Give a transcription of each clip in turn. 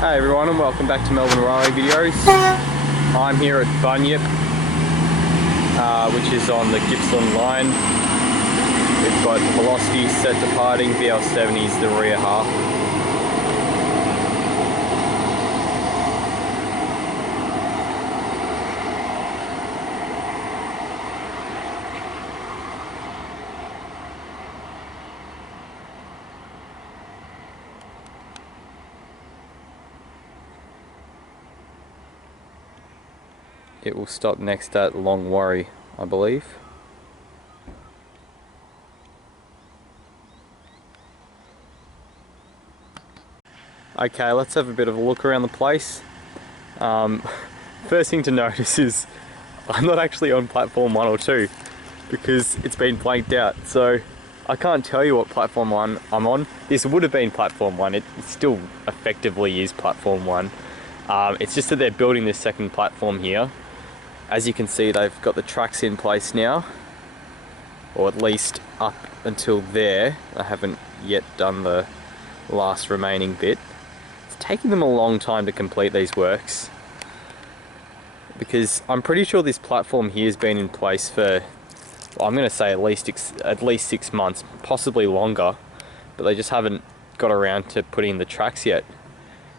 Hey everyone, and welcome back to Melbourne Railway Videos. I'm here at Bunyip, which is on the Gippsland line. We've got velocity set departing, BL70 is the rear half. It will stop next at Long Warry, I believe. Okay, let's have a bit of a look around the place. First thing to notice is I'm not actually on platform 1 or 2 because it's been blanked out, so I can't tell you what platform 1 I'm on. This would have been platform 1, it still effectively is platform 1. It's just that they're building this second platform here. As you can see, they've got the tracks in place now, or at least up until there. I haven't yet done the last remaining bit. It's taking them a long time to complete these works, because I'm pretty sure this platform here has been in place for, well, I'm going to say at least 6 months, possibly longer, but they just haven't got around to putting the tracks yet.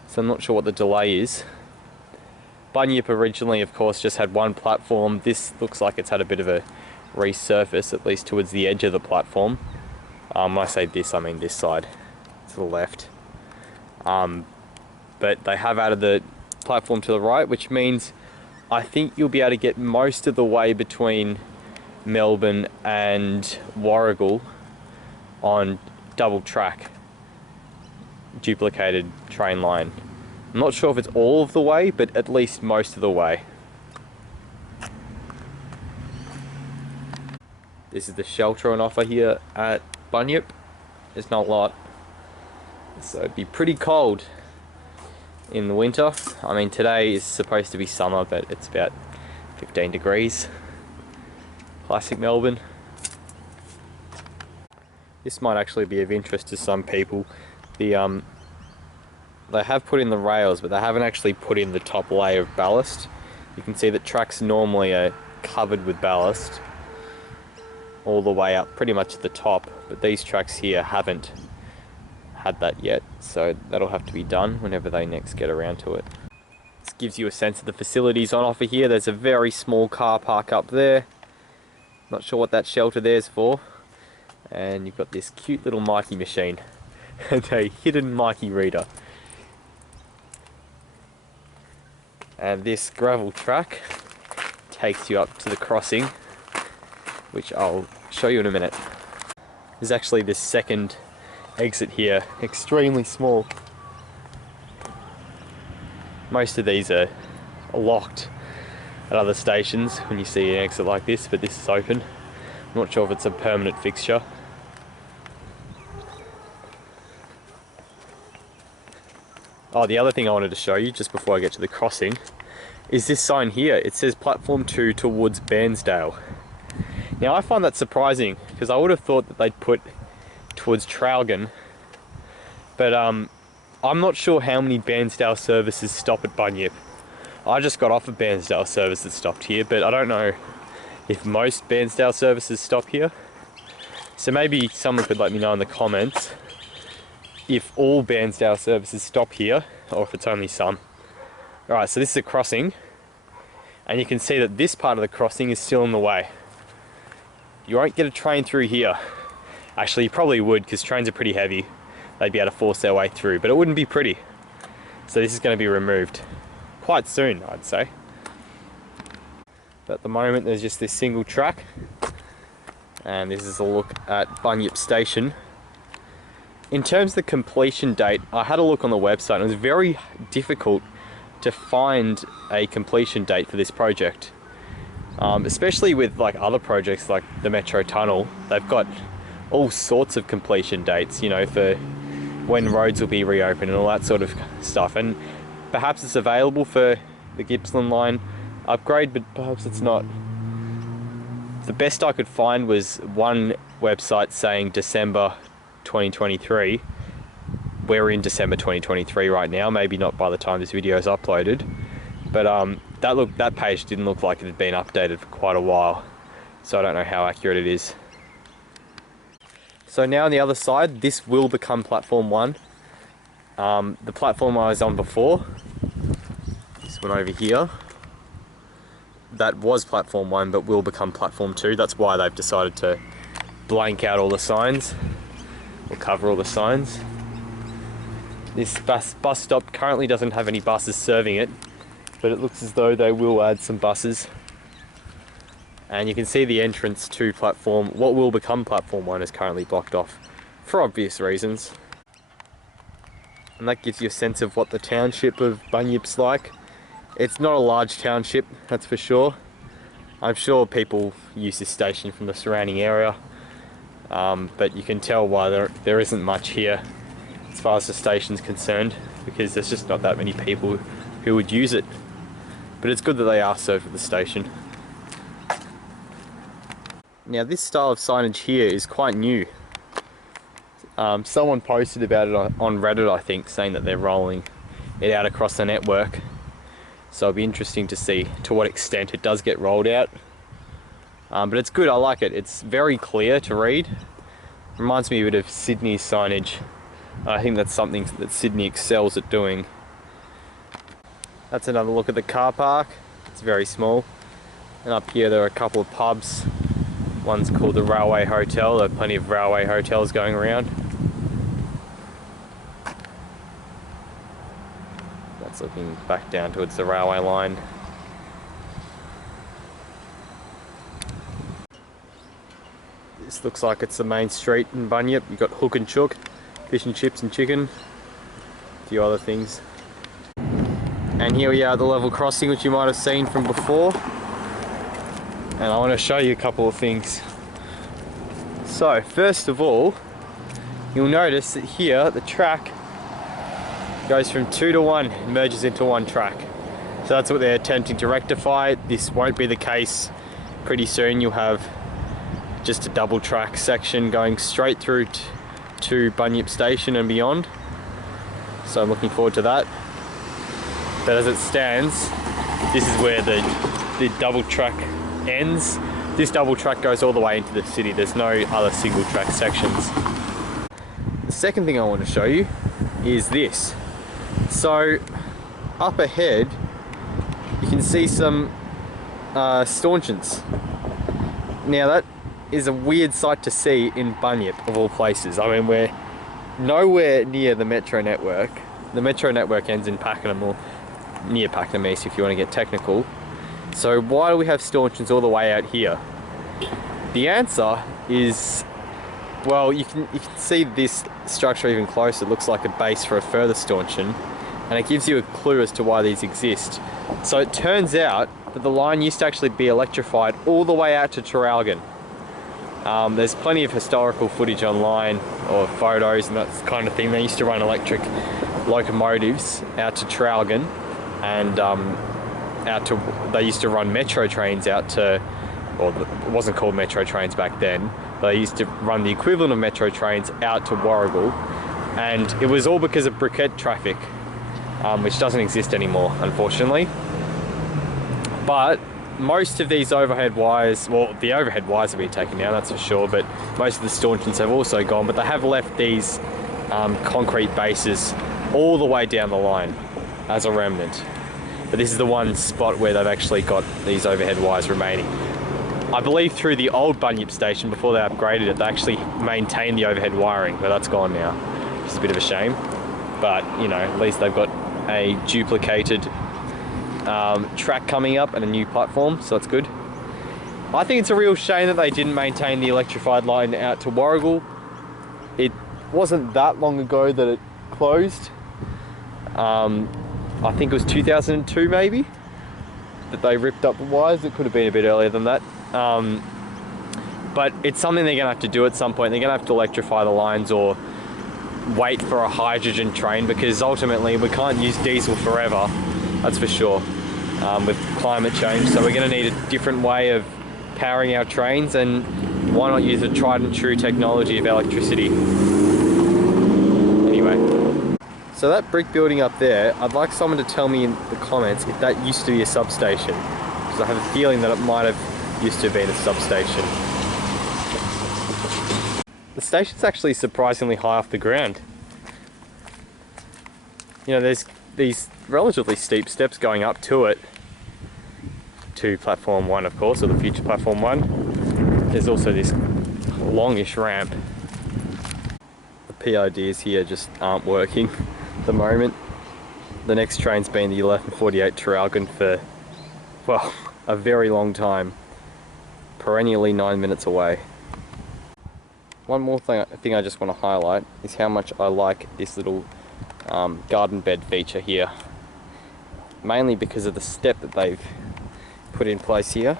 So I'm not sure what the delay is. Bunyip originally, of course, just had one platform. This looks like it's had a bit of a resurface, at least towards the edge of the platform. When I say this, I mean this side to the left. But they have added the platform to the right, which means I think you'll be able to get most of the way between Melbourne and Warragul on double track, duplicated train line. I'm not sure if it's all of the way, but at least most of the way. This is the shelter on offer here at Bunyip. There's not a lot, so it'd be pretty cold in the winter. I mean, today is supposed to be summer, but it's about 15 degrees. Classic Melbourne. This might actually be of interest to some people. They have put in the rails, but they haven't actually put in the top layer of ballast. You can see that tracks normally are covered with ballast all the way up pretty much at the top, but these tracks here haven't had that yet, so that'll have to be done whenever they next get around to it. This gives you a sense of the facilities on offer here. There's a very small car park up there. Not sure what that shelter there's for. And you've got this cute little Mikey machine and a hidden Mikey reader. And this gravel track takes you up to the crossing, which I'll show you in a minute. There's actually this second exit here, extremely small. Most of these are locked at other stations when you see an exit like this, but this is open. I'm not sure if it's a permanent fixture. Oh, the other thing I wanted to show you just before I get to the crossing is this sign here. It says platform 2 towards Bairnsdale. Now I find that surprising because I would have thought that they'd put towards Traralgon, but I'm not sure how many Bairnsdale services stop at Bunyip. I just got off a Bairnsdale service that stopped here, but I don't know if most Bairnsdale services stop here. So maybe someone could let me know in the comments if all Bairnsdale services stop here, or if it's only some. Alright, so this is a crossing, and you can see that this part of the crossing is still in the way. You won't get a train through here. Actually, you probably would, because trains are pretty heavy. They'd be able to force their way through, but it wouldn't be pretty. So this is going to be removed quite soon, I'd say. But at the moment, there's just this single track, and this is a look at Bunyip Station. In terms of the completion date, I had a look on the website and it was very difficult to find a completion date for this project. Especially with like other projects like the Metro Tunnel, they've got all sorts of completion dates, you know, for when roads will be reopened and all that sort of stuff. And perhaps it's available for the Gippsland line upgrade, but perhaps it's not. The best I could find was one website saying December 2023, we're in December 2023 right now, maybe not by the time this video is uploaded, but that page didn't look like it had been updated for quite a while, so I don't know how accurate it is. So now on the other side, this will become platform 1. The platform I was on before, this one over here, that was platform 1 but will become platform 2. That's why they've decided to blank out all the signs, or cover all the signs. This bus stop currently doesn't have any buses serving it, but it looks as though they will add some buses. And you can see the entrance to what will become platform 1 is currently blocked off for obvious reasons. And that gives you a sense of what the township of Bunyip's like. It's not a large township, that's for sure. I'm sure people use this station from the surrounding area, but you can tell why there isn't much here as far as the station's concerned, because there's just not that many people who would use it. But it's good that they are served at the station. Now this style of signage here is quite new. Someone posted about it on Reddit, I think, saying that they're rolling it out across the network. So it'll be interesting to see to what extent it does get rolled out. But it's good, I like it. It's very clear to read. Reminds me a bit of Sydney's signage. I think that's something that Sydney excels at doing. That's another look at the car park. It's very small. And up here there are a couple of pubs. One's called the Railway Hotel. There are plenty of railway hotels going around. That's looking back down towards the railway line. This looks like it's the main street in Bunyip. You've got Hook and Chook, fish and chips and chicken, a few other things. And here we are at the level crossing, which you might have seen from before. And I want to show you a couple of things. So first of all, you'll notice that here the track goes from 2 to 1, merges into one track. So that's what they're attempting to rectify. This won't be the case. Pretty soon you'll have just a double track section going straight through to Bunyip Station and beyond. So I'm looking forward to that. But as it stands, this is where the double track ends. This double track goes all the way into the city. There's no other single track sections. The second thing I want to show you is this. So up ahead you can see some stanchions. Now that is a weird sight to see in Bunyip of all places. I mean, we're nowhere near the metro network. The metro network ends in Pakenham, or near Pakenham East if you want to get technical. So why do we have stanchions all the way out here? The answer is, well, you can see this structure even closer. It looks like a base for a further stanchion, and it gives you a clue as to why these exist. So it turns out that the line used to actually be electrified all the way out to Traralgon. There's plenty of historical footage online, or photos and that kind of thing. They used to run electric locomotives out to Traralgon, and they used to run metro trains out to, or it wasn't called metro trains back then, but they used to run the equivalent of metro trains out to Warragul, and it was all because of briquette traffic, which doesn't exist anymore, unfortunately. But most of these overhead wires, well, the overhead wires have been taken down, that's for sure, but most of the stanchions have also gone, but they have left these concrete bases all the way down the line as a remnant. But this is the one spot where they've actually got these overhead wires remaining. I believe through the old Bunyip station, before they upgraded it, they actually maintained the overhead wiring, but that's gone now, which is a bit of a shame. But, you know, at least they've got a duplicated track coming up and a new platform, so that's good. I think it's a real shame that they didn't maintain the electrified line out to Warragul. It wasn't that long ago that it closed. I think it was 2002 maybe that they ripped up the wires. It could have been a bit earlier than that. But it's something they're gonna have to do at some point. They're gonna have to electrify the lines or wait for a hydrogen train, because ultimately we can't use diesel forever, that's for sure, with climate change. So we're gonna need a different way of powering our trains, and why not use a tried and true technology of electricity? Anyway. So that brick building up there, I'd like someone to tell me in the comments if that used to be a substation. Because I have a feeling that it might have used to have been a substation. The station's actually surprisingly high off the ground. You know, there's these relatively steep steps going up to it. To platform 1, of course, or the future platform 1. There's also this longish ramp. The PIDs here just aren't working at the moment. The next train's been the 11:48 Traralgon for, well, a very long time. Perennially 9 minutes away. One more thing I just want to highlight is how much I like this little garden bed feature here. Mainly because of the step that they've put in place here,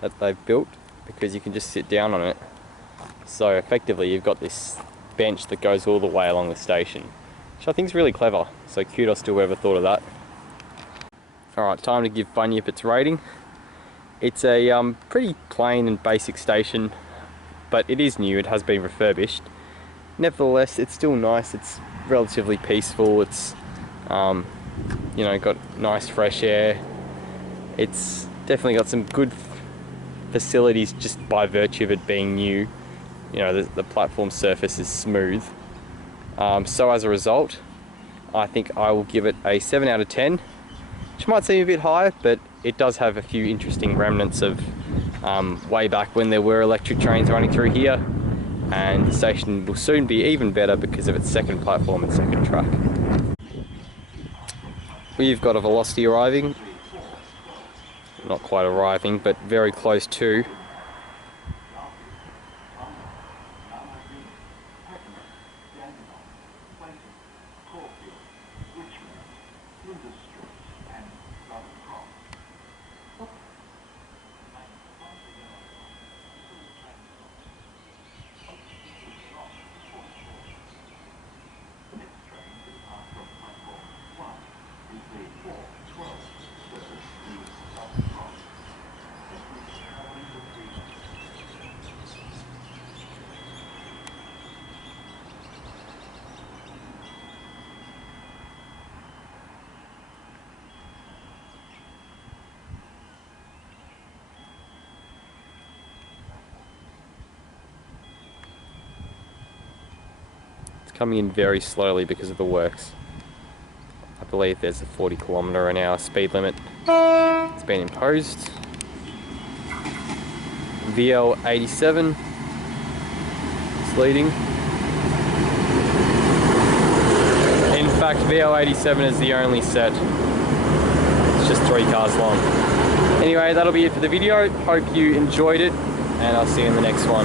that they've built, because you can just sit down on it. So effectively you've got this bench that goes all the way along the station, which I think is really clever, so kudos to whoever thought of that. Alright, time to give Bunyip its rating. It's a pretty plain and basic station, but it is new, it has been refurbished. Nevertheless, it's still nice, it's relatively peaceful, it's you know, got nice fresh air. It's definitely got some good facilities just by virtue of it being new. You know, the platform surface is smooth. So as a result, I think I will give it a 7 out of 10, which might seem a bit high, but it does have a few interesting remnants of way back when there were electric trains running through here, and the station will soon be even better because of its second platform and second track. We've got a Velocity arriving. Not quite arriving, but very close to. Coming in very slowly because of the works. I believe there's a 40km/h speed limit. It's been imposed. VL87 is leading. In fact, VL87 is the only set. It's just 3 cars long. Anyway, that'll be it for the video. Hope you enjoyed it, and I'll see you in the next one.